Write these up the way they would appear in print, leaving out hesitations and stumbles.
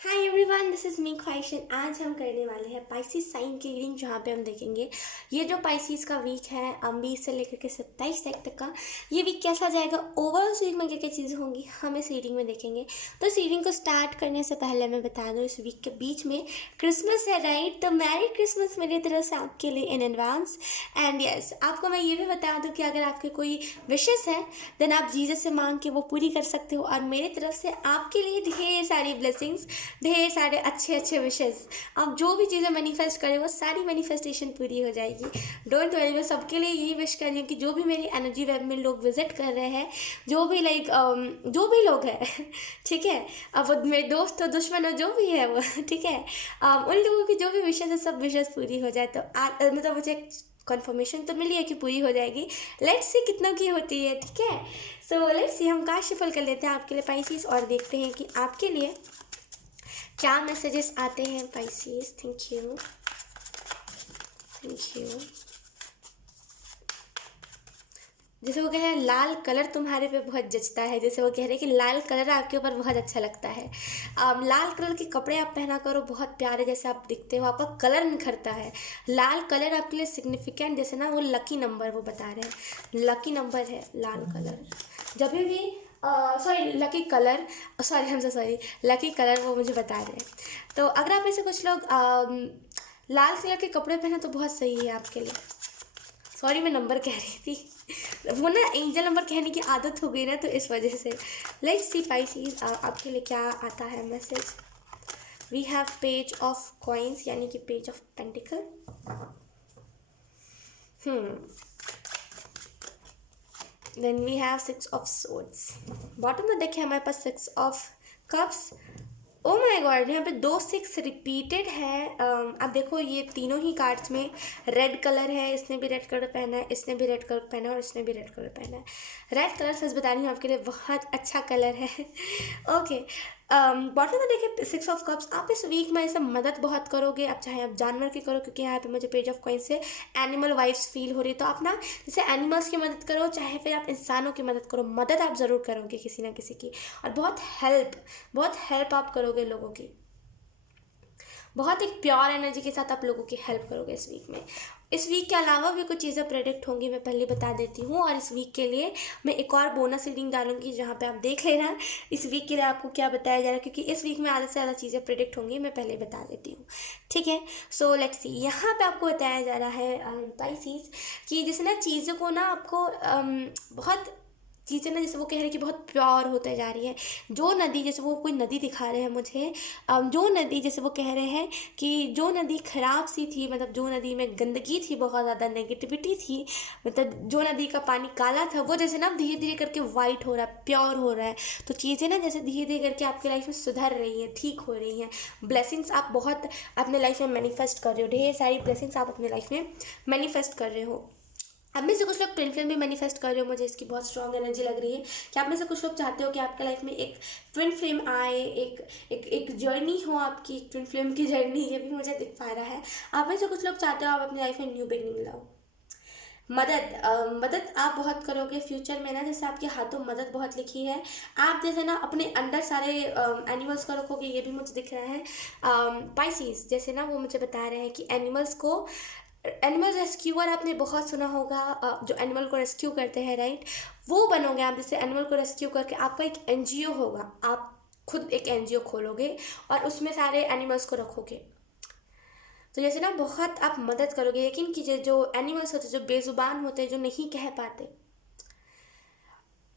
Hi everyone, this is me Khwahishan. आज हम करने वाले हैं पाइसिस साइन की रीडिंग, जहाँ पे हम देखेंगे ये जो पाइसिस का वीक है 20 से लेकर के 27 तारीख तक का, ये वीक कैसा जाएगा, ओवरऑल वीक में क्या क्या चीज़ें होंगी हम इस रीडिंग में देखेंगे। तो इस रीडिंग को स्टार्ट करने से पहले मैं बता दूँ, इस वीक के बीच में क्रिसमस है, राइट? तो मैरी क्रिसमस मेरी तरफ से आपके लिए इन एडवांस। एंड यस, आपको मैं ये भी बता दूँ कि अगर आपके कोई विशेस है देन आप जीसस से मांग के वो पूरी कर सकते हो, और मेरी तरफ से आपके लिए ढेर सारी ब्लेसिंग्स, ढेर सारे अच्छे अच्छे विशेस। आप जो भी चीज़ें मैनिफेस्ट करें वो सारी मैनिफेस्टेशन पूरी हो जाएगी। डोंट वरी, मैं सबके लिए यही विश कर रही हूँ कि जो भी मेरी एनर्जी वेब में लोग विजिट कर रहे हैं, जो भी जो भी लोग हैं ठीक है, अब वो मेरे दोस्त हो दुश्मन हो जो भी है वो ठीक है, उन लोगों की जो भी विशेस है सब विशेस पूरी हो जाए। तो मतलब मुझे कंफर्मेशन तो मिली है कि पूरी हो जाएगी। लेट्स सी कितनों की होती है, ठीक है। सो लेट्स सी, हम कार्ड शफल कर लेते हैं आपके लिए पाइसिस, और देखते हैं कि आपके लिए क्या मैसेजेस आते हैं Pisces. Thank you, thank you. जैसे वो कह रहे हैं लाल कलर तुम्हारे पे बहुत जचता है, जैसे वो कह रहे हैं कि लाल कलर आपके ऊपर बहुत अच्छा लगता है। लाल कलर के कपड़े आप पहना करो, बहुत प्यारे जैसे आप दिखते हो, आपका कलर निखरता है। लाल कलर आपके लिए सिग्निफिकेंट, जैसे ना वो लकी नंबर वो बता रहे हैं, लकी नंबर है लाल कलर। जब भी सॉरी लकी कलर, सॉरी हम सॉरी लकी कलर वो मुझे बता रहे हैं। तो अगर आप में से कुछ लोग लाल कलर के कपड़े पहने तो बहुत सही है आपके लिए। सॉरी मैं नंबर कह रही थी, वो ना एंजल नंबर कहने की आदत हो गई ना, तो इस वजह से। लेट्स सी पाइसिस, आपके लिए क्या आता है message. We have page of coins, यानी कि page of pentacle. Then we have 6 of swords. Bottom में देखे हमारे पास 6 of cups. Oh my God, यहाँ पे 2 6 रिपीटेड है। अब देखो ये तीनों ही कार्ड्स में रेड कलर है, इसने भी रेड कलर पहना है, इसने भी रेड कलर पहना है, और इसने भी रेड कलर पहना है। रेड कलर सच बता रही हूँ आपके लिए बहुत अच्छा कलर है ओके। बॉटम में देखिए 6 ऑफ कप्स। आप इस वीक में ऐसे मदद बहुत करोगे, आप चाहे आप जानवर की करो, क्योंकि यहाँ पे मुझे पेज ऑफ कॉइन से एनिमल वाइब्स फील हो रही है। तो आप ना जैसे एनिमल्स की मदद करो, चाहे फिर आप इंसानों की मदद करो, मदद आप ज़रूर करोगे किसी ना किसी की, और बहुत हेल्प आप करोगे लोगों की। बहुत एक प्योर एनर्जी के साथ आप लोगों की हेल्प करोगे इस वीक में। इस वीक के अलावा भी कुछ चीज़ें प्रेडिक्ट होंगी, मैं पहले बता देती हूँ। और इस वीक के लिए मैं एक और बोनस रीडिंग डालूंगी, जहाँ पे आप देख लेना इस वीक के लिए आपको क्या बताया जा रहा है, क्योंकि इस वीक में आधे से ज़्यादा चीज़ें प्रेडिक्ट होंगी, मैं पहले बता देती हूँ, ठीक है। सो लेट्स सी, यहाँ पे आपको बताया जा रहा है पाइसिस कि जैसे ना चीज़ों को ना आपको बहुत चीज़ें ना, जैसे वो कह रहे हैं कि बहुत प्योर होते जा रही है। जो नदी, जैसे वो कोई नदी दिखा रहे हैं मुझे, जो नदी, जैसे वो कह रहे हैं कि जो नदी ख़राब सी थी, मतलब जो नदी में गंदगी थी, बहुत ज़्यादा नेगेटिविटी थी, मतलब जो नदी का पानी काला था, वो जैसे ना धीरे धीरे करके वाइट हो रहा है, प्योर हो रहा है। तो चीज़ें ना जैसे धीरे धीरे करके आपकी लाइफ में सुधर रही हैं, ठीक हो रही हैं। ब्लेसिंग्स आप बहुत अपने लाइफ में मैनिफेस्ट कर रहे हो, ढेर सारी ब्लेसिंग्स आप अपने लाइफ में मैनिफेस्ट कर रहे हो। अब में से कुछ लोग ट्विन फ्लेम भी मैनिफेस्ट कर रहे हो, मुझे इसकी बहुत स्ट्रॉन्ग एनर्जी लग रही है कि आप में से कुछ लोग चाहते हो कि आपके लाइफ में एक ट्विन फ्लेम आए, एक एक एक जर्नी हो आपकी, एक ट्विन फ्लेम की जर्नी, ये भी मुझे दिख पा रहा है। आप में से कुछ लोग चाहते हो आप अपनी लाइफ में न्यू बिगनिंग लाओ। मदद आप बहुत करोगे फ्यूचर में ना, जैसे आपके हाथों मदद बहुत लिखी है। आप जैसे ना अपने अंदर सारे एनिमल्स को रखोगे, ये भी मुझे दिख रहा है। पाइसिस जैसे ना वो मुझे बता रहे हैं कि एनिमल्स को, एनिमल रेस्क्यूअर आपने बहुत सुना होगा, जो एनिमल को रेस्क्यू करते हैं, राइट? वो बनोगे आप, जैसे एनिमल को रेस्क्यू करके आपका एक एनजीओ होगा, आप खुद एक एनजीओ खोलोगे और उसमें सारे एनिमल्स को रखोगे। तो जैसे ना बहुत आप मदद करोगे। यकीन कीजिए, जो एनिमल्स होते हैं, जो बेजुबान होते हैं, जो नहीं कह पाते,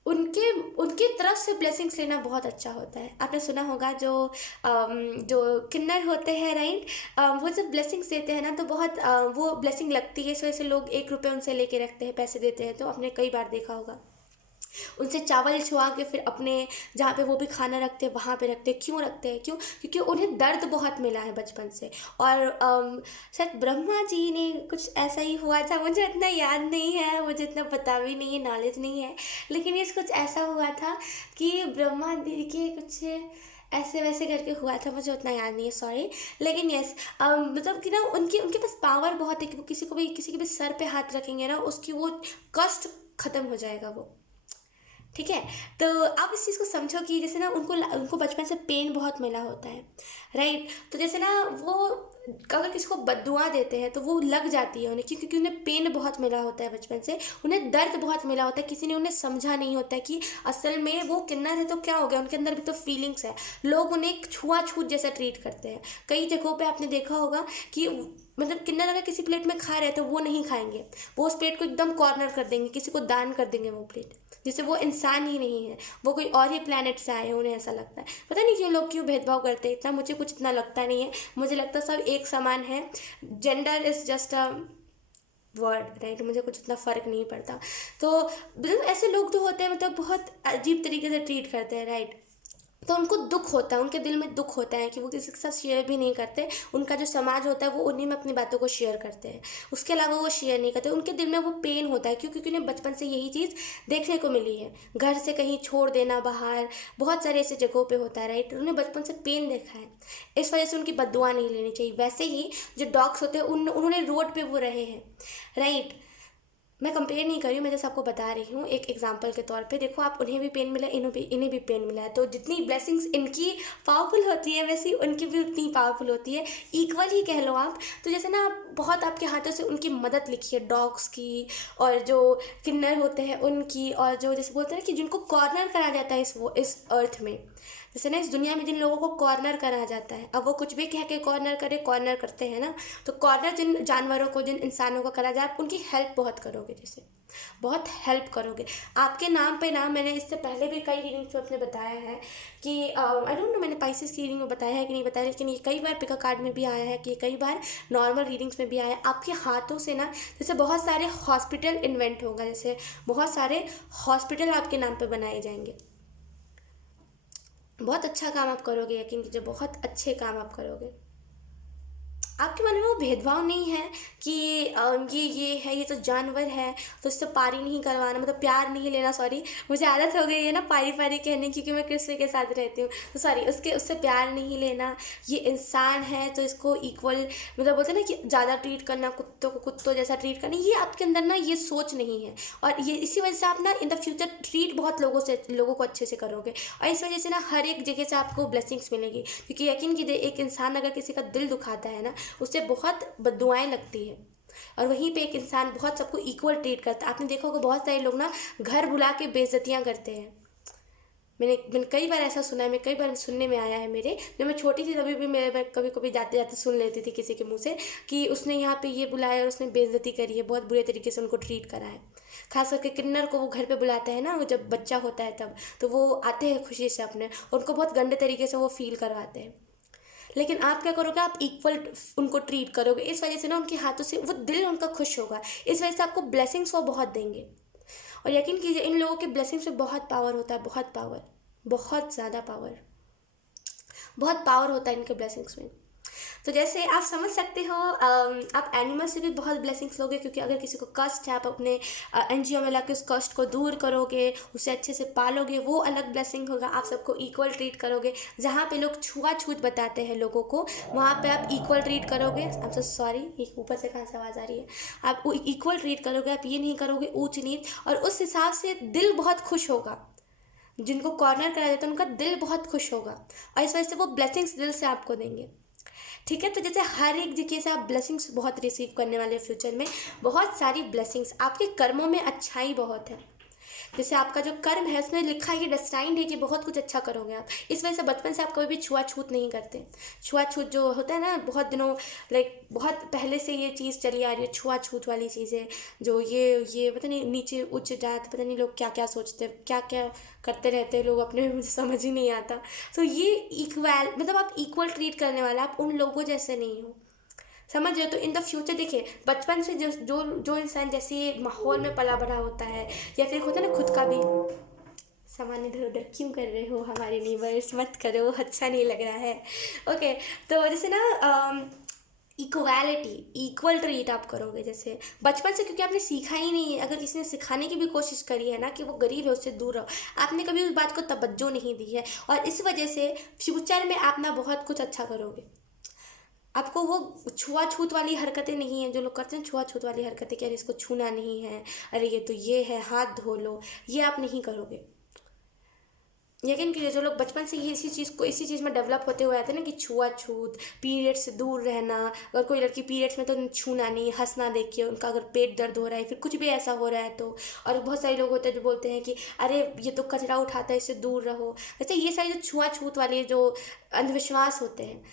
उनके उनकी तरफ से ब्लेसिंग्स लेना बहुत अच्छा होता है। आपने सुना होगा जो किन्नर होते हैं, राइट? वो जब ब्लेसिंग्स देते हैं ना, तो बहुत वो ब्लेसिंग लगती है, इस वजह से लोग 1 रुपये उनसे लेके रखते हैं, पैसे देते हैं। तो आपने कई बार देखा होगा, उनसे चावल छुआ के फिर अपने जहाँ पे वो भी खाना रखते हैं वहाँ पे रखते हैं। क्यों रखते हैं? क्यों? क्योंकि उन्हें दर्द बहुत मिला है बचपन से। और शायद ब्रह्मा जी ने कुछ ऐसा ही हुआ था, मुझे इतना याद नहीं है, मुझे इतना पता भी नहीं है, नॉलेज नहीं है, लेकिन ये कुछ ऐसा हुआ था कि ब्रह्मा जी के कुछ ऐसे वैसे करके हुआ था, मुझे उतना याद नहीं है, सॉरी। लेकिन यस, मतलब कि ना उनकी उनके पास पावर बहुत है कि वो किसी के भी सर पे हाथ रखेंगे ना, उसकी वो कष्ट खत्म हो जाएगा वो, ठीक है। तो आप इस चीज़ को समझो कि जैसे ना उनको उनको बचपन से पेन बहुत मिला होता है, राइट। तो जैसे ना वो अगर किसी को बद्दुआ देते हैं तो वो लग जाती है उन्हें, क्योंकि उन्हें पेन बहुत मिला होता है बचपन से, उन्हें दर्द बहुत मिला होता है, किसी ने उन्हें समझा नहीं होता है कि असल में वो किन्नर है तो क्या हो गया, उनके अंदर भी तो फीलिंग्स है। लोग उन्हें एक छुआछूत जैसा ट्रीट करते हैं। कई जगहों पे आपने देखा होगा कि मतलब किन्नर अगर किसी प्लेट में खा रहे हैं तो वो नहीं खाएंगे, वो उस प्लेट को एकदम कॉर्नर कर देंगे, किसी को दान कर देंगे वो प्लेट, जैसे वो इंसान ही नहीं है, वो कोई और ही प्लेनेट से आए हैं, उन्हें ऐसा लगता है। पता नहीं क्यों लोग क्यों भेदभाव करते हैं इतना, मुझे कुछ इतना लगता नहीं है, मुझे लगता है सब एक समान है। Gender is just a word, right, मुझे कुछ इतना फ़र्क नहीं पड़ता। तो मतलब ऐसे लोग जो होते हैं मतलब बहुत अजीब तरीके से ट्रीट करते हैं, राइट। तो उनको दुख होता है, उनके दिल में दुख होता है कि वो किसी के साथ शेयर भी नहीं करते। उनका जो समाज होता है वो उन्हीं में अपनी बातों को शेयर करते हैं, उसके अलावा वो शेयर नहीं करते। उनके दिल में वो पेन होता है क्योंकि उन्हें बचपन से यही चीज़ देखने को मिली है, घर से कहीं छोड़ देना बाहर, बहुत सारे ऐसे जगहों पे होता है, राइट। उन्हें बचपन से पेन देखा है, इस वजह से उनकी बद्दुआ नहीं लेनी चाहिए। वैसे ही जो डॉग्स होते हैं उन्होंने रोड पे वो रहे हैं, राइट। मैं कंपेयर नहीं कर रही हूँ, मैं जैसे आपको बता रही हूँ एक एग्जांपल के तौर पे। देखो आप, उन्हें भी पेन मिला, इन्हें भी पेन मिला है, तो जितनी ब्लेसिंग्स इनकी पावरफुल होती है वैसे उनकी भी उतनी पावरफुल होती है, इक्वल ही कह लो आप। तो जैसे ना आप बहुत आपके हाथों से उनकी मदद लिखी है, डॉग्स की और जो किन्नर होते हैं उनकी, और जो जैसे बोलते हैं कि जिनको कॉर्नर करा जाता है इस अर्थ में, जैसे ना इस दुनिया में जिन लोगों को कॉर्नर करा जाता है, अब वो कुछ भी कह के कॉर्नर करते हैं ना, तो कॉर्नर जिन जानवरों को, जिन इंसानों को करा जाए, आप उनकी हेल्प बहुत करोगे, जैसे बहुत हेल्प करोगे। आपके नाम पे ना, मैंने इससे पहले भी कई रीडिंग्स में अपने बताया है कि आई डोंट नो मैंने पाइसेस की रीडिंग में बताया है कि नहीं बताया, लेकिन ये कई बार पिका कार्ड में भी आया है, कि कई बार नॉर्मल रीडिंग्स में भी आया है। आपके हाथों से ना जैसे बहुत सारे हॉस्पिटल इन्वेंट होगा, जैसे बहुत सारे हॉस्पिटल आपके नाम पे बनाए जाएंगे। बहुत अच्छा काम आप करोगे, यकीन कीजिए बहुत अच्छे काम आप करोगे। आपके मन में वो भेदभाव नहीं है कि ये है, ये तो जानवर है तो इससे पारी नहीं करवाना, मतलब प्यार नहीं लेना, सॉरी मुझे आदत हो गई है ना पारी पारी कहने की, क्योंकि मैं कृष्ण के साथ रहती हूँ, तो सॉरी, उससे प्यार नहीं लेना। ये इंसान है तो इसको इक्वल, मतलब बोलते हैं ना कि ज़्यादा ट्रीट करना, कुत्तों को कुत्तों जैसा ट्रीट करना, ये आपके अंदर ना ये सोच नहीं है। और ये इसी वजह से आप ना इन द फ्यूचर ट्रीट बहुत लोगों को अच्छे से करोगे, और इस वजह से ना हर एक जगह से आपको ब्लेसिंग्स मिलेगी। क्योंकि यकीन कीजिए एक इंसान अगर किसी का दिल दुखाता है ना, उससे बहुत बद्दुआएं लगती है, और वहीं पे एक इंसान बहुत सबको इक्वल ट्रीट करता है। आपने देखा होगा बहुत सारे लोग ना घर बुला के बेइज्जतियां करते हैं। मैंने कई बार ऐसा सुना है, मैं कई बार सुनने में आया है मेरे, जब मैं छोटी थी तभी भी मैं कभी कभी जाते जाते सुन लेती थी किसी के मुंह से कि उसने यहाँ पे ये बुलाया और उसने बेइज्जती करी है, बहुत बुरे तरीके से उनको ट्रीट करा है। खास करके किन्नर को वो घर पे बुलाते हैं ना, वो जब बच्चा होता है तब, तो वो आते हैं खुशी से अपने, उनको बहुत गंदे तरीके से वो फील करवाते हैं। लेकिन आप क्या करोगे, आप इक्वल उनको ट्रीट करोगे, इस वजह से ना उनके हाथों से वो दिल उनका खुश होगा, इस वजह से आपको ब्लेसिंग्स वो बहुत देंगे। और यकीन कीजिए इन लोगों के ब्लेसिंग्स में बहुत पावर होता है, बहुत पावर, बहुत ज़्यादा पावर, बहुत पावर होता है इनके ब्लेसिंग्स में। तो जैसे आप समझ सकते हो, आप एनिमल से भी बहुत ब्लेसिंग्स लोगे, क्योंकि अगर किसी को कष्ट है, आप अपने एनजीओ में लाके उस कष्ट को दूर करोगे, उसे अच्छे से पालोगे, वो अलग ब्लेसिंग होगा। आप सबको इक्वल ट्रीट करोगे, जहाँ पे लोग छुआछूत बताते हैं लोगों को, वहाँ पे आप इक्वल ट्रीट करोगे। आई एम सो सॉरी, ये ऊपर से कहाँ से आवाज़ आ रही है। आप इक्वल ट्रीट करोगे, आप ये नहीं करोगे ऊंच नीच, और उस हिसाब से दिल बहुत खुश होगा। जिनको कॉर्नर करा जाता है उनका दिल बहुत खुश होगा, और इस वजह से वो ब्लेसिंग्स दिल से आपको देंगे। ठीक है, तो जैसे हर एक जगह से आप ब्लेसिंग्स बहुत रिसीव करने वाले फ्यूचर में, बहुत सारी ब्लेसिंग्स, आपके कर्मों में अच्छाई बहुत है। जैसे आपका जो कर्म है उसमें लिखा है, डेस्टाइंड है कि बहुत कुछ अच्छा करोगे आप, इस वजह से बचपन से आप कभी भी छुआछूत नहीं करते। छुआछूत जो होता है ना, बहुत दिनों लाइक बहुत पहले से ये चीज़ चली आ रही है, छुआछूत वाली चीज़ें, जो ये पता नहीं नीचे उच्च जात, पता नहीं लोग क्या क्या सोचते हैं, क्या क्या करते रहते हैं लोग अपने में, मुझे समझ ही नहीं आता। तो ये इक्वल, मतलब आप इक्वल ट्रीट करने वाला, आप उन लोगों जैसे नहीं हो, समझ रहे हो। तो इन द फ्यूचर देखिए, बचपन से जो जो जो इंसान जैसे माहौल में पला बढ़ा होता है, या फिर होता है ना खुद का भी, सामान इधर उधर क्यों कर रहे हो, हमारे नेबर्स मत करो, अच्छा नहीं लग रहा है। ओके, तो जैसे ना इक्वालिटी, इक्वल ट्रीट आप करोगे जैसे बचपन से, क्योंकि आपने सीखा ही नहीं है। अगर किसी ने सिखाने की भी कोशिश करी है ना कि वो गरीब है उससे दूर रहो, आपने कभी उस बात को तवज्जो नहीं दी है, और इस वजह से फ्यूचर में आप ना बहुत कुछ अच्छा करोगे। आपको वो छुआछूत वाली हरकतें नहीं है जो लोग करते हैं, छुआछूत वाली हरकतें कि अरे इसको छूना नहीं है, अरे ये तो ये है, हाथ धो लो, ये आप नहीं करोगे। यकीन कीजिए जो लोग बचपन से ही इसी चीज़ में डेवलप होते हुए आते हैं ना कि छुआछूत, पीरियड से दूर रहना, अगर कोई लड़की पीरियड्स में तो उन्हें छूना नहीं, हंसना देखिए उनका, अगर पेट दर्द हो रहा है फिर कुछ भी ऐसा हो रहा है तो। और बहुत सारे लोग होते हैं जो बोलते हैं कि अरे ये तो कचरा उठाता है, इससे दूर रहो। वैसे ये सारी जो छुआछूत वाले जो अंधविश्वास होते हैं,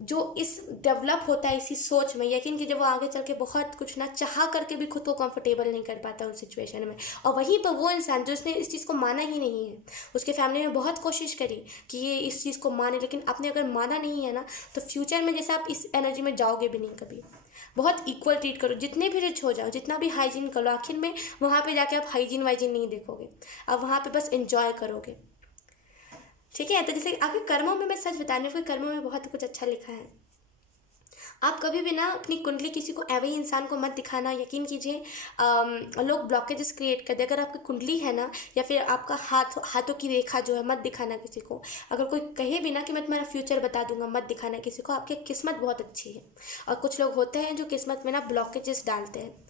जो इस डेवलप होता है इसी सोच में, यकीन कीजिए वो आगे चल के बहुत कुछ ना चाह करके भी खुद को कंफर्टेबल नहीं कर पाता उस सिचुएशन में। और वहीं पर वो इंसान जो इसने इस चीज़ को माना ही नहीं है, उसके फैमिली ने बहुत कोशिश करी कि ये इस चीज़ को माने, लेकिन आपने अगर माना नहीं है ना, तो फ्यूचर में जैसे आप इस एनर्जी में जाओगे भी नहीं कभी। बहुत इक्वल ट्रीट करो, जितने भी रिच हो जाओ, जितना भी हाइजीन करो, आखिर में वहाँ पे जाके आप हाइजीन वाइजीन नहीं देखोगे, आप वहाँ पे बस इंजॉय करोगे। ठीक है, तो जैसे आपके कर्मों में, मैं सच बता रही हूँ, आपके कर्मों में बहुत कुछ अच्छा लिखा है। आप कभी भी ना अपनी कुंडली किसी को, एवं इंसान को मत दिखाना। यकीन कीजिए लोग ब्लॉकेजेस क्रिएट कर दे। अगर आपकी कुंडली है ना, या फिर आपका हाथों की रेखा जो है, मत दिखाना किसी को। अगर कोई कहे भी ना कि मैं तुम्हारा फ्यूचर बता दूंगा, मत दिखाना किसी को। आपकी किस्मत बहुत अच्छी है। और कुछ लोग होते हैं जो किस्मत में ना ब्लॉकेजेस डालते हैं।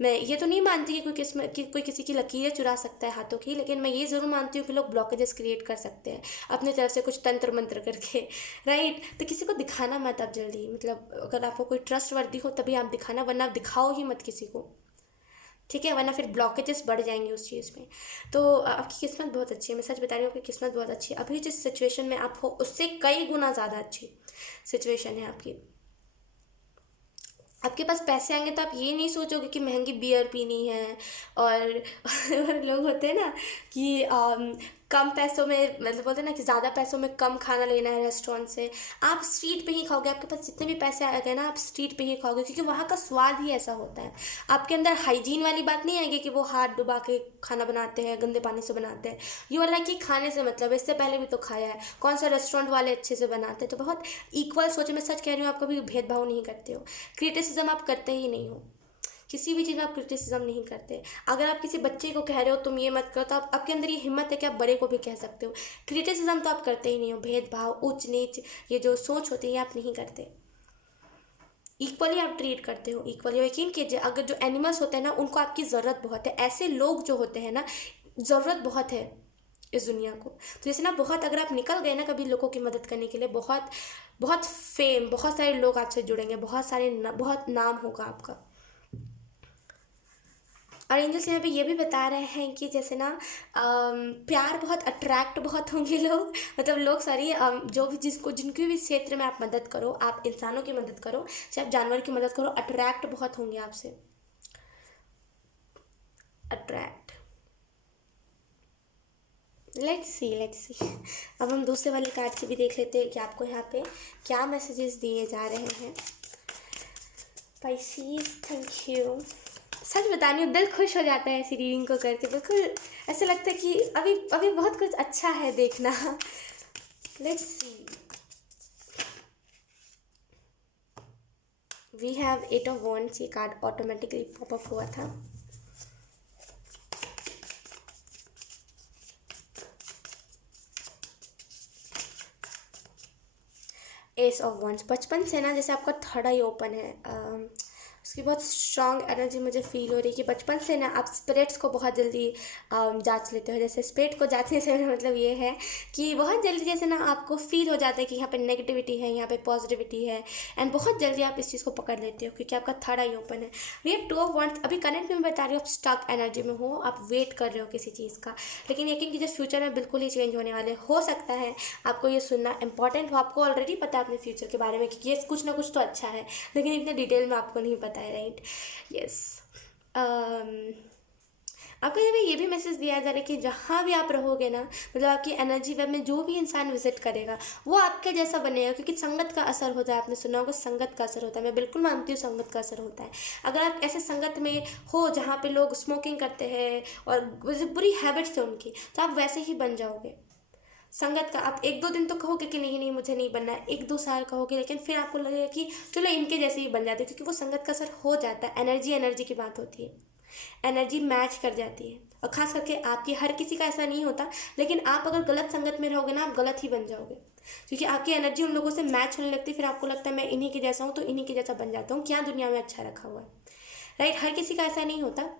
मैं ये तो नहीं मानती कि कोई किसी की लकीरें चुरा सकता है हाथों की, लेकिन मैं ये ज़रूर मानती हूँ कि लोग ब्लॉकेजेस क्रिएट कर सकते हैं अपनी तरफ से कुछ तंत्र मंत्र करके। राइट, तो किसी को दिखाना मत आप जल्दी, मतलब अगर आपको कोई ट्रस्ट वर्दी हो तभी आप दिखाना, वरना आप दिखाओ ही मत किसी को। ठीक है, वरना फिर ब्लॉकेजेस बढ़ जाएंगे उस चीज़ में। तो आपकी किस्मत बहुत अच्छी है, मैं सच बता रही हूँ, आपकी किस्मत बहुत अच्छी है। अभी जिस सिचुएशन में आप हो उससे कई गुना ज़्यादा अच्छी सिचुएशन है आपकी। आपके पास पैसे आएंगे तो आप ये नहीं सोचोगे कि महंगी बियर पीनी है। और लोग होते हैं ना कि कम पैसों में, मतलब बोलते हैं ना कि ज़्यादा पैसों में कम खाना लेना है रेस्टोरेंट से। आप स्ट्रीट पे ही खाओगे, आपके पास जितने भी पैसे आ गए ना, आप स्ट्रीट पे ही खाओगे, क्योंकि वहाँ का स्वाद ही ऐसा होता है। आपके अंदर हाइजीन वाली बात नहीं आएगी कि वो हाथ डुबा के खाना बनाते हैं, गंदे पानी से बनाते हैं। ये वाला कि खाने से मतलब, इससे पहले भी तो खाया है, कौन सा रेस्टोरेंट वाले अच्छे से बनाते हैं। तो बहुत इक्वल सोचे, मैं सच कह रही हूँ, आप कभी भेदभाव नहीं करते हो। क्रिटिसिज्म आप करते ही नहीं हो, किसी भी चीज़ में आप क्रिटिसिज्म नहीं करते। अगर आप किसी बच्चे को कह रहे हो तुम ये मत करो, तो आपके अंदर ये हिम्मत है कि आप बड़े को भी कह सकते हो। क्रिटिसिज्म तो आप करते ही नहीं हो। भेदभाव, ऊंच नीच, ये जो सोच होती है, ये आप नहीं करते। इक्वली आप ट्रीट करते हो, इक्वली। यकीन कीजिए, अगर जो एनिमल्स होते हैं ना, उनको आपकी ज़रूरत बहुत है। ऐसे लोग जो होते हैं ना, ज़रूरत बहुत है इस दुनिया को। तो जैसे ना, बहुत अगर आप निकल गए ना कभी लोगों की मदद करने के लिए, बहुत बहुत फेम, बहुत सारे लोग आपसे जुड़ेंगे, बहुत नाम होगा आपका। और एंजल्स यहाँ पे ये भी बता रहे हैं कि जैसे ना प्यार बहुत, अट्रैक्ट बहुत होंगे लोग, मतलब लोग सारी जो भी जिनके भी क्षेत्र में आप मदद करो, आप इंसानों की मदद करो, चाहे आप जानवर की मदद करो, अट्रैक्ट बहुत होंगे आपसे। Attract, let's see. अब हम दूसरे वाले कार्ड की भी देख लेते हैं कि आपको यहाँ पे क्या मैसेजेस दिए जा रहे हैं। Pisces, thank you. सच बता रही हूँ, दिल खुश हो जाता है ऐसी रीडिंग को करके, बिल्कुल ऐसे लगता है कि अभी अभी बहुत कुछ अच्छा है देखना। Let's see, we have 8 of wands. ये कार्ड ऑटोमेटिकली पॉपअप हुआ था। एस ऑफ वॉन्ड्स, बचपन से ना जैसे आपका थर्ड आई ओपन है, उसकी बहुत स्ट्रॉन्ग एनर्जी मुझे फील हो रही है कि बचपन से ना आप स्पिरिट्स को बहुत जल्दी जांच लेते हो। जैसे स्पिरिट को जांचने से मेरा मतलब ये है कि बहुत जल्दी जैसे ना आपको फील हो जाता है कि यहाँ पे नेगेटिविटी है, यहाँ पे पॉजिटिविटी है, एंड बहुत जल्दी आप इस चीज़ को पकड़ लेते हो क्योंकि आपका थर्ड आई ओपन है। We have 2 of wands. अभी करंट में मैं बता रही हूँ, आप स्टक एनर्जी में हो, आप वेट कर रहे हो किसी चीज़ का, लेकिन यकीन कीजिए फ्यूचर में बिल्कुल ही चेंज होने वाले। हो सकता है आपको ये सुनना इंपॉर्टेंट हो, आपको ऑलरेडी पता है अपने फ्यूचर के बारे में कि ये कुछ ना कुछ तो अच्छा है, लेकिन इतने डिटेल में आपको नहीं पता है। Right, yes. आपको यहाँ पे ये भी मैसेज दिया जा रहा है कि जहाँ भी आप रहोगे ना, मतलब आपकी एनर्जी वेब में जो भी इंसान विजिट करेगा वो आपके जैसा बनेगा, क्योंकि संगत का असर होता है। आपने सुना होगा संगत का असर होता है, मैं बिल्कुल मानती हूँ संगत का असर होता है। अगर आप ऐसे संगत में हो जहाँ पे लोग स्मोकिंग करते हैं और बुरी हैबिट्स है उनकी, तो आप वैसे ही बन जाओगे। संगत का आप 1-2 दिन तो कहोगे कि नहीं नहीं मुझे नहीं बनना है, 1-2 साल कहोगे, लेकिन फिर आपको लगेगा कि चलो इनके जैसे ही बन जाते हैं, क्योंकि वो संगत का असर हो जाता है। एनर्जी की बात होती है, एनर्जी मैच कर जाती है। और ख़ास करके आपकी, हर किसी का ऐसा नहीं होता, लेकिन आप अगर गलत संगत में रहोगे ना, आप गलत ही बन जाओगे, क्योंकि आपकी एनर्जी उन लोगों से मैच होने लगती है। फिर आपको लगता है मैं इन्हीं के जैसा हूँ तो इन्हीं के जैसा बन जाता हूँ, क्या दुनिया में अच्छा रखा हुआ है। राइट, हर किसी का ऐसा नहीं होता।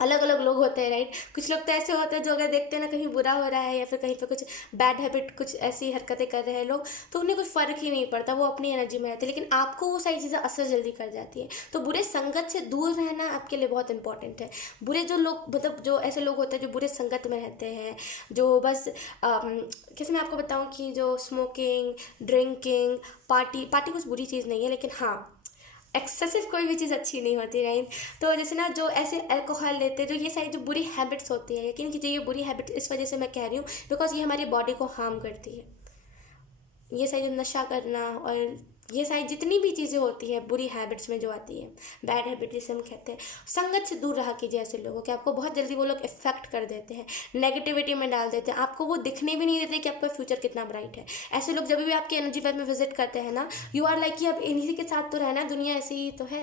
अलग अलग लोग होते हैं, राइट। कुछ लोग तो ऐसे होते हैं जो अगर देखते हैं ना कहीं बुरा हो रहा है या फिर कहीं पे कुछ बैड हैबिट, कुछ ऐसी हरकतें कर रहे हैं लोग, तो उन्हें कोई फ़र्क ही नहीं पड़ता, वो अपनी एनर्जी में रहते हैं। लेकिन आपको वो सारी चीज़ें असर जल्दी कर जाती है। तो बुरे संगत से दूर रहना आपके लिए बहुत इंपॉर्टेंट है। बुरे जो लोग, मतलब जो ऐसे लोग होते हैं जो बुरे संगत में रहते हैं, जो बस कैसे मैं आपको बताऊँ कि जो स्मोकिंग, ड्रिंकिंग, पार्टी पार्टी कुछ बुरी चीज़ नहीं है, लेकिन हाँ, एक्सेसिव कोई भी चीज़ अच्छी नहीं होती, राइट। तो जैसे ना जो ऐसे अल्कोहल लेते हैं, जो ये सारी जो बुरी हैबिट्स होती है, यकीन कीजिए ये बुरी हैबिट इस वजह से मैं कह रही हूँ बिकॉज ये हमारी बॉडी को हार्म करती है। ये सारी जो नशा करना और ये सारी जितनी भी चीज़ें होती हैं बुरी हैबिट्स में जो आती है, बैड हैबिट जिसे हम कहते हैं, संगत से दूर रहा कीजिए ऐसे लोगों के। आपको बहुत जल्दी वो लोग इफेक्ट कर देते हैं, नेगेटिविटी में डाल देते हैं, आपको वो दिखने भी नहीं देते कि आपका फ्यूचर कितना ब्राइट है। ऐसे लोग जब भी आपकी एनर्जी वेब में विजिट करते हैं ना, यू आर लाइक कि अब इन्हीं के साथ तो रहना, दुनिया ऐसे ही तो है,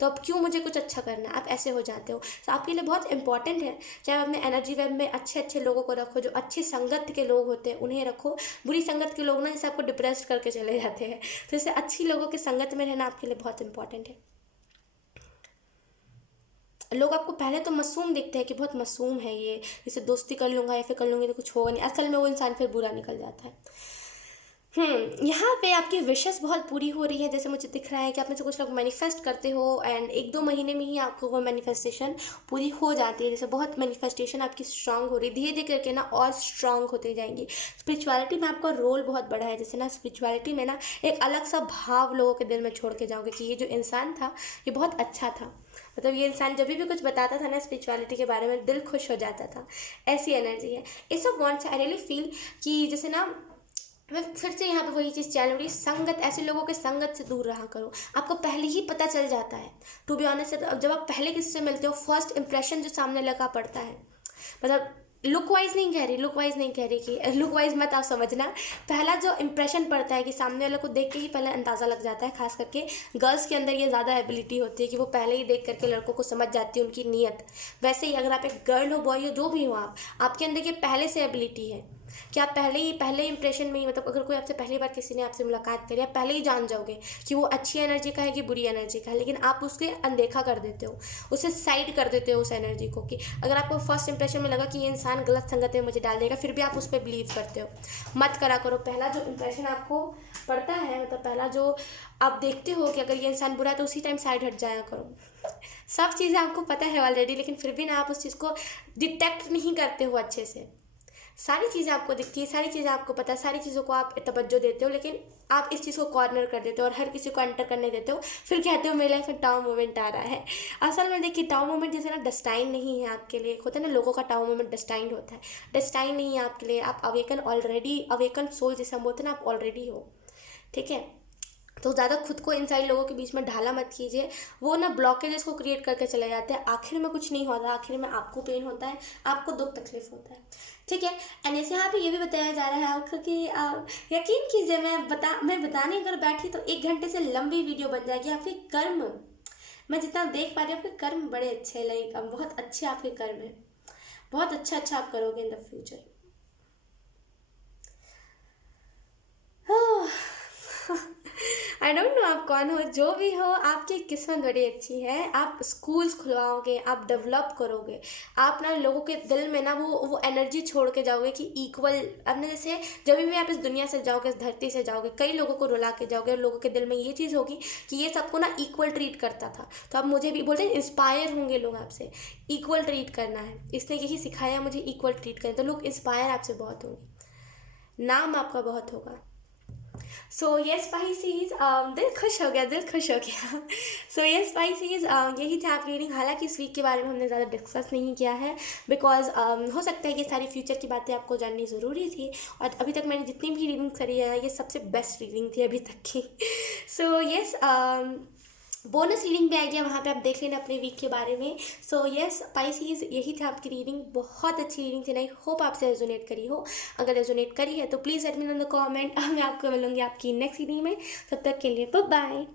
तो अब क्यों मुझे कुछ अच्छा करना है, आप ऐसे हो जाते हो। तो आपके लिए बहुत इंपॉर्टेंट है कि आप अपने एनर्जी वेब में अच्छे अच्छे लोगों को रखो, जो अच्छी संगत के लोग होते हैं उन्हें रखो। बुरी संगत के लोग ना जैसे आपको डिप्रेस करके चले जाते हैं, तो जैसे अच्छी लोगों की संगत में रहना आपके लिए बहुत इंपॉर्टेंट है। लोग आपको पहले तो मासूम दिखते हैं कि बहुत मासूम है ये, जैसे दोस्ती कर लूँगा या फिर कर लूँगी तो कुछ होगा नहीं, असल में वो इंसान फिर बुरा निकल जाता है। यहाँ पे आपकी विशेस बहुत पूरी हो रही है, जैसे मुझे दिख रहा है कि आप में से कुछ लोग मैनिफेस्ट करते हो एंड 1-2 महीने में ही आपको वो मैनिफेस्टेशन पूरी हो जाती है। जैसे बहुत मैनिफेस्टेशन आपकी स्ट्रांग हो रही है, धीरे धीरे करके ना और स्ट्रांग होते जाएंगी। स्पिरिचुअलिटी में आपका रोल बहुत बड़ा है, जैसे ना स्पिरिचुअलिटी में ना एक अलग सा भाव लोगों के दिल में छोड़ के जाओगे कि ये जो इंसान था ये बहुत अच्छा था, मतलब ये इंसान जब भी कुछ बताता था ना स्पिरिचुअलिटी के बारे में, दिल खुश हो जाता था। ऐसी एनर्जी है। इस of wants I really feel कि जैसे ना मैं फिर से यहाँ पे वही चीज़ चल रही, संगत, ऐसे लोगों के संगत से दूर रहा करो। आपको पहले ही पता चल जाता है, टू बी ऑनेस्ट। जब आप पहले किसी से मिलते हो, फर्स्ट इंप्रेशन जो सामने लगा पड़ता है, मतलब लुक वाइज नहीं कह रही, लुक वाइज नहीं कह रही कि लुक वाइज मत आप समझना, पहला जो इंप्रेशन पड़ता है कि सामने वाले को देख के ही पहले अंदाज़ा लग जाता है। खास करके गर्ल्स के अंदर ये ज़्यादा एबिलिटी होती है कि वो पहले ही देख करके लड़कों को समझ जाती है उनकी नीयत। वैसे ही अगर आप एक गर्ल हो, बॉय हो, जो भी हो, आप आपके अंदर ये पहले से एबिलिटी है कि आप पहले इंप्रेशन में ही, मतलब अगर कोई आपसे पहली बार किसी ने आपसे मुलाकात करी, आप पहले ही जान जाओगे कि वो अच्छी एनर्जी का है कि बुरी एनर्जी का है। लेकिन आप उसके अनदेखा कर देते हो, उसे साइड कर देते हो उस एनर्जी को, कि अगर आपको फर्स्ट इंप्रेशन में लगा कि ये इंसान गलत संगत में मुझे डाल देगा, फिर भी आप उस पर बिलीव करते हो। मत करा करो। पहला जो इंप्रेशन आपको पड़ता है, मतलब पहला जो आप देखते हो कि अगर ये इंसान बुरा है, तो उसी टाइम साइड हट जाया करो। सब चीज़ें आपको पता है ऑलरेडी, लेकिन फिर भी ना आप उस चीज़ को डिटेक्ट नहीं करते हो अच्छे से। सारी चीज़ें आपको दिखती है, सारी चीज़ें आपको पता है, सारी चीज़ों को आप तवज्जो देते हो, लेकिन आप इस चीज़ को कॉर्नर कर देते हो और हर किसी को एंटर करने देते हो। फिर कहते हो मेरे लाइफ में टाउ मोमेंट आ रहा है। असल में देखिए, टाउ मोमेंट जैसे ना डेस्टाइन नहीं है आपके लिए। होता है ना लोगों का टाउ मोमेंट डेस्टाइंड होता है, डेस्टाइन नहीं है आपके लिए। आप अवेकन ऑलरेडी, अवेकन सोल जिसे हम बोलते हैं ना, आप ऑलरेडी हो, ठीक है। तो ज़्यादा खुद को इन सारी लोगों के बीच में ढाला मत कीजिए, वो ना ब्लॉकेजेस को क्रिएट करके चले जाते हैं। आखिर में कुछ नहीं होता, आखिर में आपको पेन होता है, आपको दुख तकलीफ होता है, ठीक है। एंड ऐसे यहाँ पे ये भी बताया जा रहा है आपको कि यकीन कीजिए, मैं बताने अगर बैठी तो 1 घंटे से लंबी वीडियो बन जाएगी। आपके कर्म, मैं जितना देख पा रही हूँ, आपके कर्म बड़े अच्छे, लाइक बहुत अच्छे आपके कर्म हैं, बहुत अच्छा आप करोगे in the future. I don't know आप कौन हो, जो भी हो, आपकी किस्मत बड़ी अच्छी है। आप स्कूल्स खुलवाओगे, आप डेवलप करोगे, आप ना लोगों के दिल में ना वो एनर्जी छोड़ के जाओगे कि इक्वल। अपने जैसे जब भी आप इस दुनिया से जाओगे, इस धरती से जाओगे, कई लोगों को रुला के जाओगे और लोगों के दिल में ये चीज़ होगी कि ये सबको ना इक्वल ट्रीट करता था। तो आप मुझे भी बोलते हैं, इंस्पायर होंगे लोग आपसे, इक्वल ट्रीट करना है, इसने यही सिखाया मुझे, इक्वल ट्रीट करें। तो लोग इंस्पायर आपसे बहुत होंगे, नाम आपका बहुत होगा। सो येस स्पाइसीज, दिल खुश हो गया, दिल खुश हो गया। सो येस स्पाइसीज, यही था आपकी रीडिंग। हालांकि इस वीक के बारे में हमने ज़्यादा डिस्कस नहीं किया है, बिकॉज हो सकता है कि सारी फ्यूचर की बातें आपको जाननी ज़रूरी थी, और अभी तक मैंने जितनी भी रीडिंग करी है, ये सबसे बेस्ट रीडिंग थी अभी तक की। सो येस, बोनस रीडिंग भी आ गया, वहाँ पे आप देख लेना अपने वीक के बारे में। सो येस पाइसीज, यही था आपकी रीडिंग, बहुत अच्छी रीडिंग थी। आई होप आपसे रेजोनेट करी हो। अगर रेजोनेट करी है तो please let me know in the comment. मैं आपको मिलूंगी आपकी नेक्स्ट रीडिंग में। तब तक के लिए बाय बाय।